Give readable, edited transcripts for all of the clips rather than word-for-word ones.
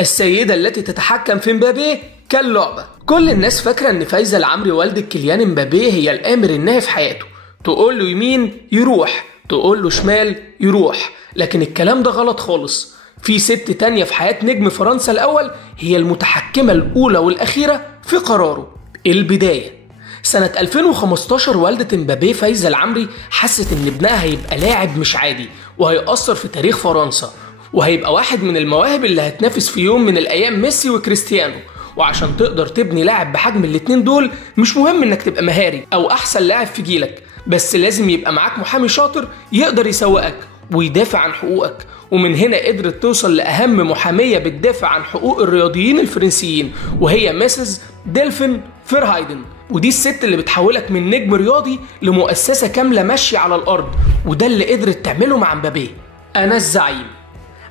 السيدة التي تتحكم في مبابي كاللعبة. كل الناس فاكرة ان فايزة العمري والدة كيليان مبابي هي الامر الناهي في حياته، تقول له يمين يروح، تقول له شمال يروح. لكن الكلام ده غلط خالص. في ست تانية في حياة نجم فرنسا الاول هي المتحكمة الاولى والاخيرة في قراره. البداية سنة 2015 والدة مبابي فايزة العمري حست ان ابنها هيبقى لاعب مش عادي وهيأثر في تاريخ فرنسا، وهيبقى واحد من المواهب اللي هتنافس في يوم من الايام ميسي وكريستيانو. وعشان تقدر تبني لاعب بحجم الاتنين دول مش مهم انك تبقى مهاري او احسن لاعب في جيلك، بس لازم يبقى معاك محامي شاطر يقدر يسوقك ويدافع عن حقوقك. ومن هنا قدرت توصل لأهم محامية بتدافع عن حقوق الرياضيين الفرنسيين، وهي ميسز ديلفين فيرهايدن. ودي الست اللي بتحولك من نجم رياضي لمؤسسة كاملة ماشية على الأرض، وده اللي قدرت تعمله مع مبابي. أنا الزعيم.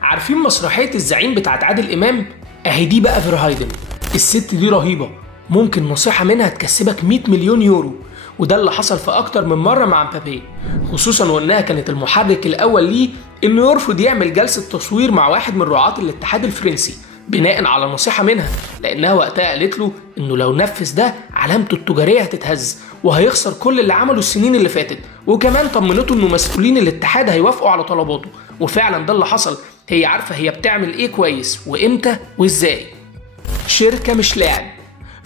عارفين مسرحية الزعيم بتاعت عادل إمام؟ أهي دي بقى فيرهايدن. الست دي رهيبة، ممكن نصيحة منها تكسبك 100 مليون يورو، وده اللي حصل في أكتر من مرة مع مبابي، خصوصا وإنها كانت المحرك الأول ليه إنه يرفض يعمل جلسة تصوير مع واحد من رعاة الاتحاد الفرنسي بناء على نصيحة منها، لأنها وقتها قالت له إنه لو نفذ ده علامته التجارية هتتهز وهيخسر كل اللي عمله السنين اللي فاتت، وكمان طمنته إنه مسؤولين الاتحاد هيوافقوا على طلباته. وفعلا ده اللي حصل. هي عارفة هي بتعمل إيه كويس وإمتى وإزاي. شركة مش لاعب.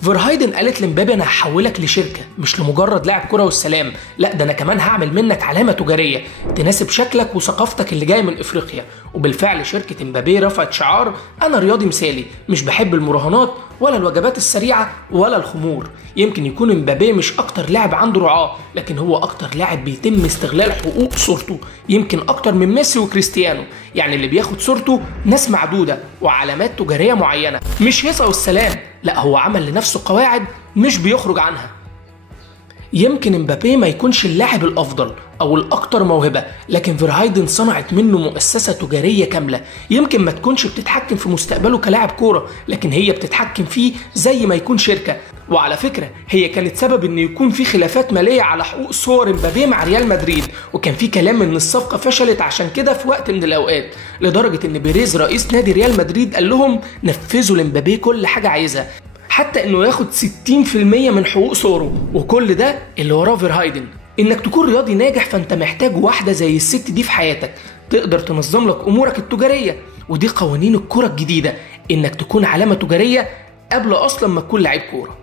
فيرهايدن قالت لمبابي انا هحولك لشركه، مش لمجرد لاعب كره والسلام، لا ده انا كمان هعمل منك علامه تجاريه تناسب شكلك وثقافتك اللي جايه من افريقيا. وبالفعل شركه مبابي رفعت شعار انا رياضي مثالي، مش بحب المراهنات ولا الوجبات السريعه ولا الخمور. يمكن يكون مبابي مش اكتر لاعب عنده رعاه، لكن هو اكتر لاعب بيتم استغلال حقوق صورته، يمكن اكتر من ميسي وكريستيانو. يعني اللي بياخد صورته ناس معدوده وعلامات تجاريه معينه، مش هيصه والسلام، لا هو عمل لنفسه قواعد مش بيخرج عنها. يمكن مبابي ما يكونش اللاعب الافضل او الاكثر موهبه، لكن فيرهايدن صنعت منه مؤسسه تجاريه كامله. يمكن ما تكونش بتتحكم في مستقبله كلاعب كوره، لكن هي بتتحكم فيه زي ما يكون شركه. وعلى فكره هي كانت سبب ان يكون في خلافات ماليه على حقوق صور مبابي مع ريال مدريد، وكان في كلام ان الصفقه فشلت عشان كده في وقت من الاوقات، لدرجه ان بيريز رئيس نادي ريال مدريد قال لهم نفذوا لمبابي كل حاجه عايزها، حتى انه ياخد 60% من حقوق صوره. وكل ده اللي وراه فيرهايدن. انك تكون رياضي ناجح فانت محتاج واحده زي الست دي في حياتك تقدر تنظم لك امورك التجاريه، ودي قوانين الكره الجديده، انك تكون علامه تجاريه قبل اصلا ما تكون لعيب كوره.